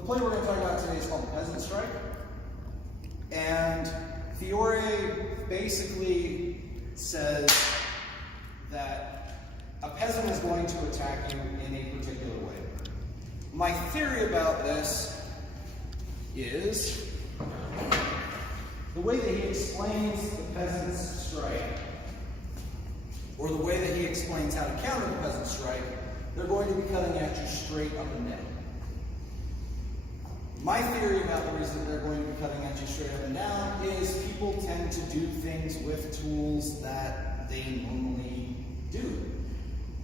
The play we're going to talk about today is called the Peasant Strike. And Fiore basically says that a peasant is going to attack you in a particular way. My theory about this is the way that he explains the peasant's strike, or the way that he explains how to counter the peasant's strike, they're going to be cutting at you straight up and down. My theory about the reason they're going to be cutting at you straight up and down is people tend to do things with tools that they normally do.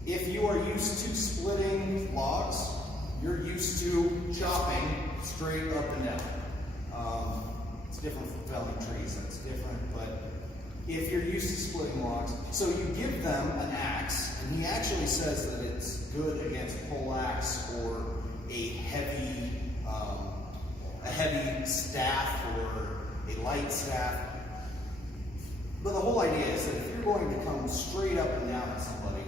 If you are used to splitting logs, you're used to chopping straight up and down. It's different from felling trees, that's different, but if you're used to splitting logs, so you give them an axe, and he actually says that it's good against a pole axe or a heavy staff or a light staff. But the whole idea is that if you're going to come straight up and down at somebody,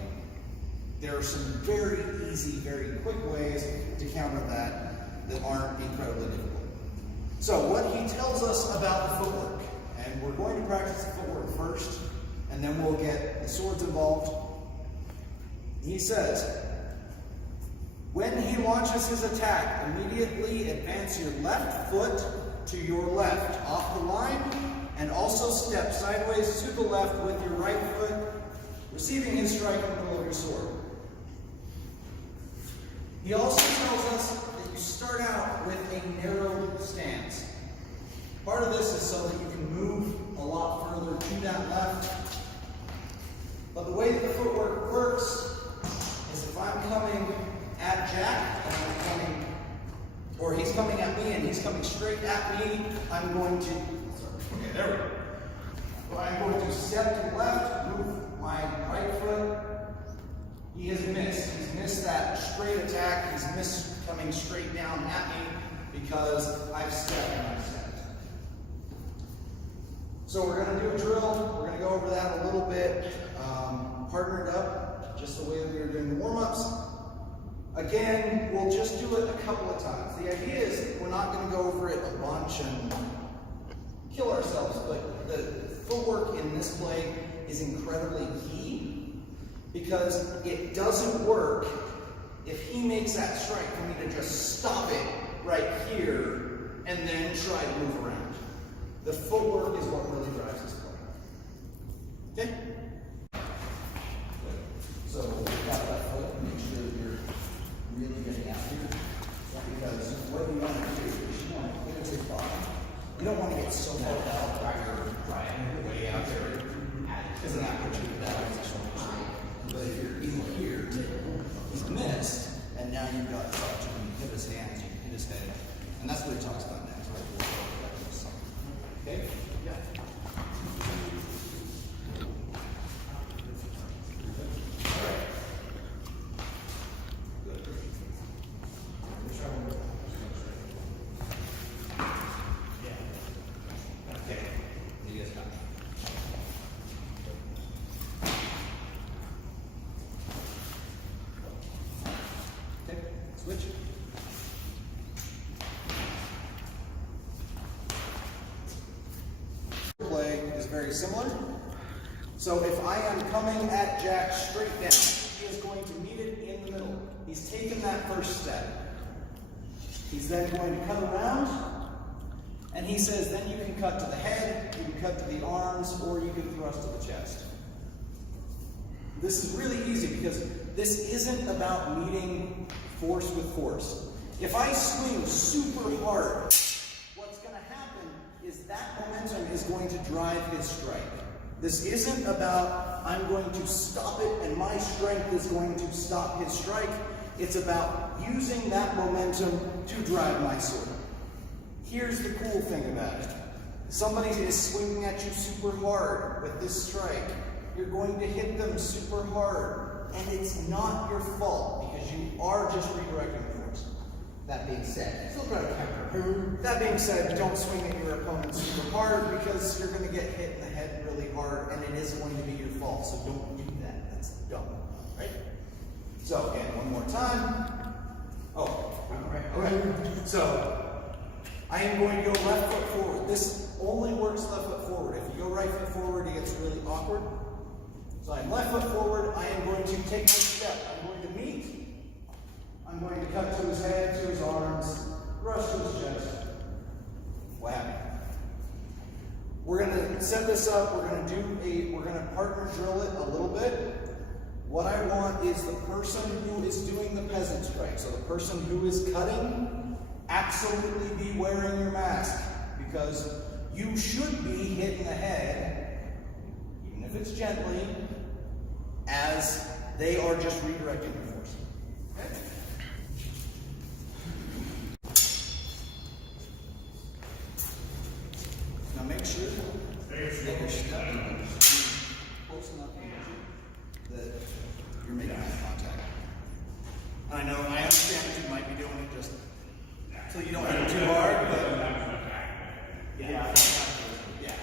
there are some very easy, very quick ways to counter that aren't incredibly difficult. So what he tells us about the footwork, and we're going to practice the footwork first, and then we'll get the swords involved. He says, when he launches his attack, immediately advance your left foot to your left off the line, and also step sideways to the left with your right foot, receiving his strike in the middle of your sword. He also tells us that you start out with a narrow stance. Part of this is so that you can move a lot further to that left. But the way that the footwork works is if I'm coming at Jack, and I'm coming, or he's coming at me and he's coming straight at me, I'm going to, okay, there we go. So I'm going to step to the left, move my right foot. He has missed. He's missed that straight attack. He's missed coming straight down at me because I've stepped and I've stepped. So we're going to do a drill. We're going to go over that a little bit, partnered up, just the way that we were doing the warm-ups. Again, we'll just do it a couple of times. The idea is we're not going to go over it a bunch and kill ourselves, but the footwork in this play is incredibly key because it doesn't work if he makes that strike for me to just stop it right here and then try to move around. The footwork is what really drives this play. Okay? So we've got that foot, make sure that you're really getting out here. Because what you want to do is you want to clear your bottom. You don't want to get so far out that you're driving way out there. Because then that puts you in that position. But if you're in here, he's missed, and now you've got touch. And you hit his hands, you hit his head. And that's what he talks about next, right? Okay? Yeah. Switch. Play is very similar. So if I am coming at Jack straight down, he is going to meet it in the middle. He's taken that first step. He's then going to cut around, and he says then you can cut to the head, you can cut to the arms, or you can thrust to the chest. This is really easy because this isn't about meeting force with force. If I swing super hard, what's going to happen is that momentum is going to drive his strike. This isn't about I'm going to stop it and my strength is going to stop his strike. It's about using that momentum to drive my sword. Here's the cool thing about it. Somebody is swinging at you super hard with this strike. You're going to hit them super hard, and it's not your fault because you are just redirecting force. That being said, still try to counter. That being said, don't swing at your opponent super hard because you're going to get hit in the head really hard, and it is going to be your fault. So don't do that. That's dumb, right? So again, one more time. Oh, Okay. So I am going to go left foot forward. This only works left foot forward. If you go right foot forward, it gets really awkward. So I'm left foot forward. I am going to take my step. I'm going to meet. I'm going to cut to his head, to his arms, rush to his chest. What happened? We're going to set this up. We're going to partner drill it a little bit. What I want is the person who is doing the peasant strike, so the person who is cutting, absolutely be wearing your mask, because you should be hitting the head, even if it's gently, as they are just redirecting the force. Okay? Now make sure that you're stepping close enough that you're making eye contact. I know, I understand that you might be doing it just so you don't hit it too hard, but yeah. Yeah.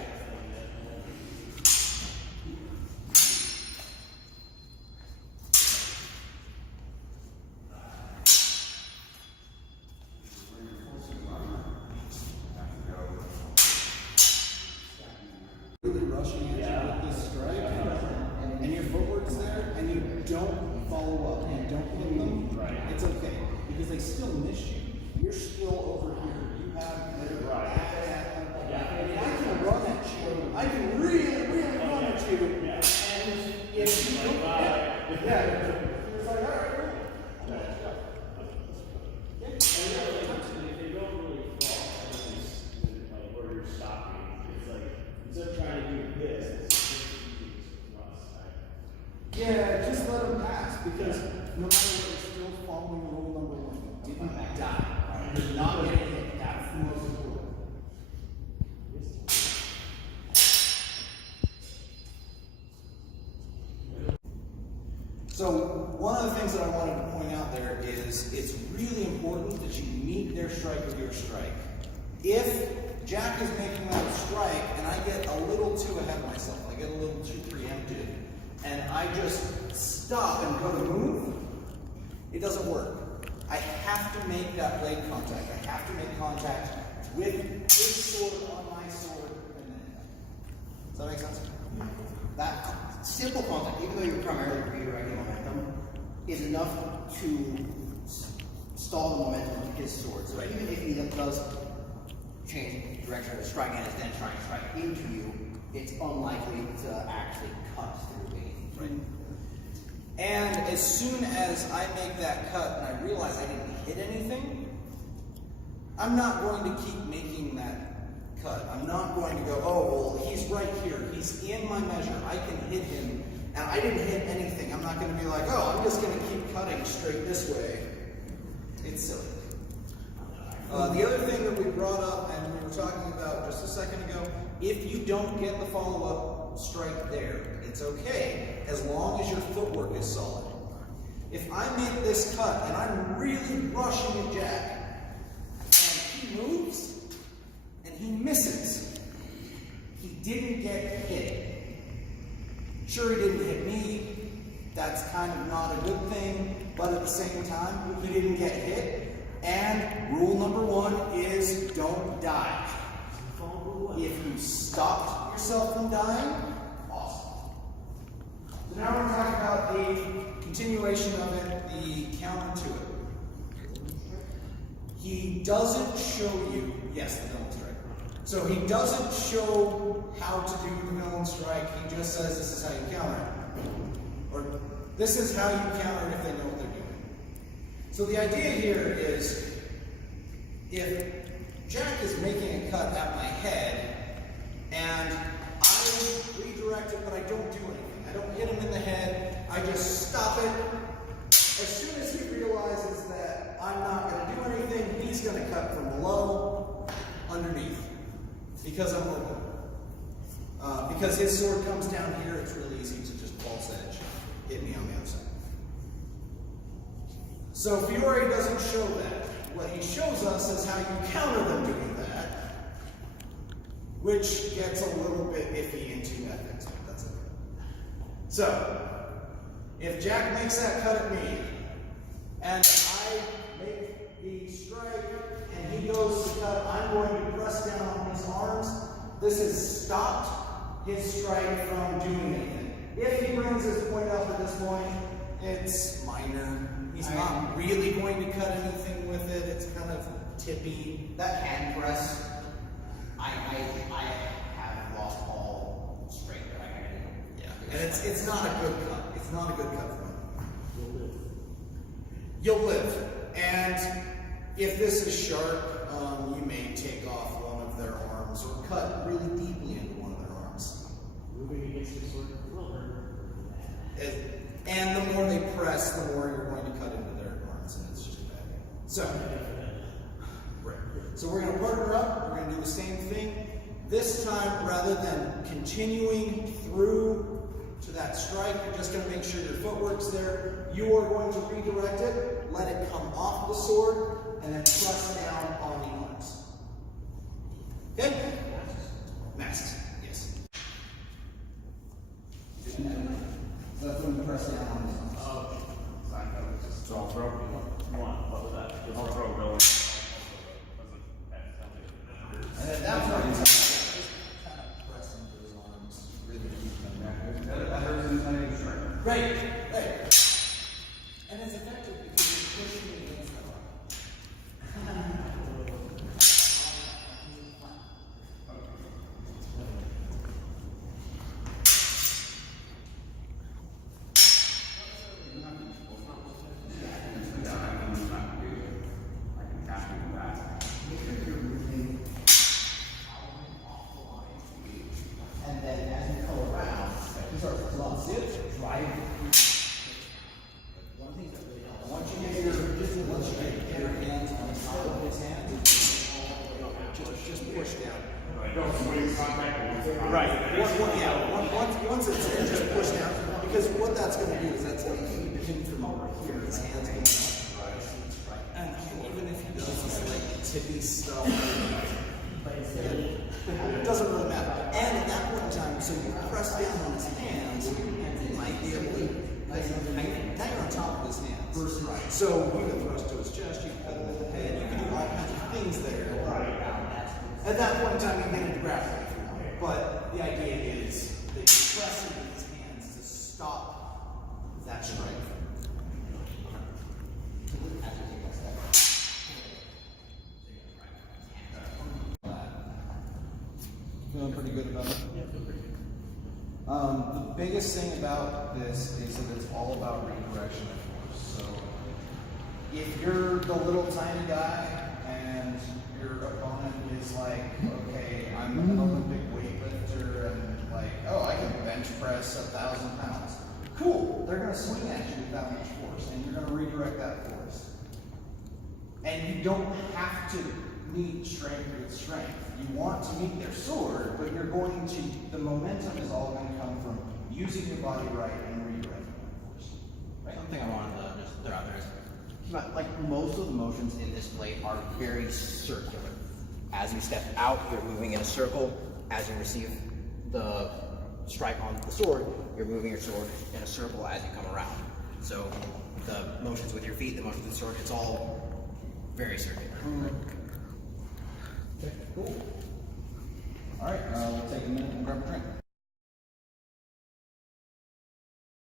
Really rushing at you with this strike, and your footwork's there, and you don't follow up and don't hit them, it's okay, because they still miss you. You're still over here. You have I can run at you. I can really, really run at you. And if you don't it's like, all right, If they don't really fall, like where you're stopping, it's like instead of trying to do this, it's yeah, just let them pass, because no matter what, you're still following rule number one. You didn't die. You're not getting hit. That's the most important. So one of the things that I wanted to point out there is it's really important that you meet their strike with your strike. If Jack is making that strike and I get a little too ahead of myself, I get a little too preempted, and I just stop and go to move, it doesn't work. I have to make that blade contact. I have to make contact with his sword on my sword. And then, does that make sense? That simple contact, even though you're primarily redirecting momentum, is enough to stall the momentum of his sword. So even if he does change the direction of the strike and is then trying to strike into you, it's unlikely to actually cut through anything. Right. And as soon as I make that cut and I realize I didn't hit anything, I'm not going to keep making that cut. I'm not going to go, oh, well, he's right here. He's in my measure. I can hit him, and I didn't hit anything. I'm not going to be like, oh, I'm just going to keep cutting straight this way. It's silly. The other thing that we brought up and we were talking about just a second ago, if you don't get the follow-up strike there, it's okay, as long as your footwork is solid. If I make this cut and I'm really rushing at Jack, and he moves, and he misses, he didn't get hit. Sure, he didn't hit me, that's kind of not a good thing, but at the same time, he didn't get hit, and rule number one is don't die. If you stopped yourself from dying, awesome. So now we're going to talk about the continuation of it, the counter to it. He doesn't show you, yes, the villain strike. So he doesn't show how to do the villain strike, he just says this is how you counter it. Or this is how you counter it if they know what they're doing. So the idea here is, if Jack is making a cut at my head, and I redirect it, but I don't do anything. I don't hit him in the head, I just stop it. As soon as he realizes that I'm not going to do anything, he's going to cut from below, underneath, because I'm open. Because his sword comes down here, it's really easy to just false edge, hit me on the other side. So Fiore doesn't show that. What he shows us is how you counter them doing that, which gets a little bit iffy into ethics, but that's okay. So, if Jack makes that cut at me, and I make the I'm going to press down on his arms. This has stopped his strike from doing anything. If he brings his point up at this point, it's minor. He's not really going to cut anything with it. It's kind of tippy. That hand press, I have lost all strength that I had. Yeah, and it's not a good cut. It's not a good cut for him. You'll live. And if this is sharp, you may take off one of their arms or cut really deeply into one of their arms. Moving against your sword will hurt. And the more they press, the more you're going to cut into their arms, and it's just bad. So, right. So we're going to partner up. We're going to do the same thing. This time, rather than continuing through to that strike, you're just going to make sure your footwork's there. You are going to redirect it, let it come off the sword, and then press down on the arms. Okay? Masks. Yes. That's when you press down on his arms. Oh. So I'll throw. One. What was that? I'll throw going. And at that point, just kind of press into his arms, really deep. That hurts inside of the strike. Right, right. And it's effective because you're pushing it against the arm. And then as you come around, you start to drive. One thing that really helps. Once you get your hands on the top of his hand, just push down. Right. Once it's in, just push down. Because what that's going to do is that's going to keep him from over here. His hands going up. And even if he does this like tippy stuff, it doesn't really matter. And at that point in time, so you press down on his hands, you might be able to nice and tight. Now you're on top of his hands. So you can thrust to his chest, you can cut him in the head, you can do all kinds of things there. At that point in time, you can get into grappling if you want. But the idea is that you press into his hands to stop that strike. Feeling pretty good about it? Yeah, feel pretty good. The biggest thing about this is that it's all about redirection of force. So if you're the little tiny guy and your opponent is like, okay, I'm an Olympic weightlifter and like, oh, I can bench press 1,000 pounds. Cool. They're going to swing at you with that much force, and you're going to redirect that force. And you don't have to meet strength with strength. You want to meet their sword, but you're going to, the momentum is all going to come from using your body right and redirecting that force. Right? Something I wanted to just throw out there is, like most of the motions in this play are very circular. As you step out, you're moving in a circle. As you receive the strike on the sword, you're moving your sword in a circle as you come around. So the motions with your feet, the motions with the sword, it's all very circular. Okay, cool. All right, we'll take a minute and grab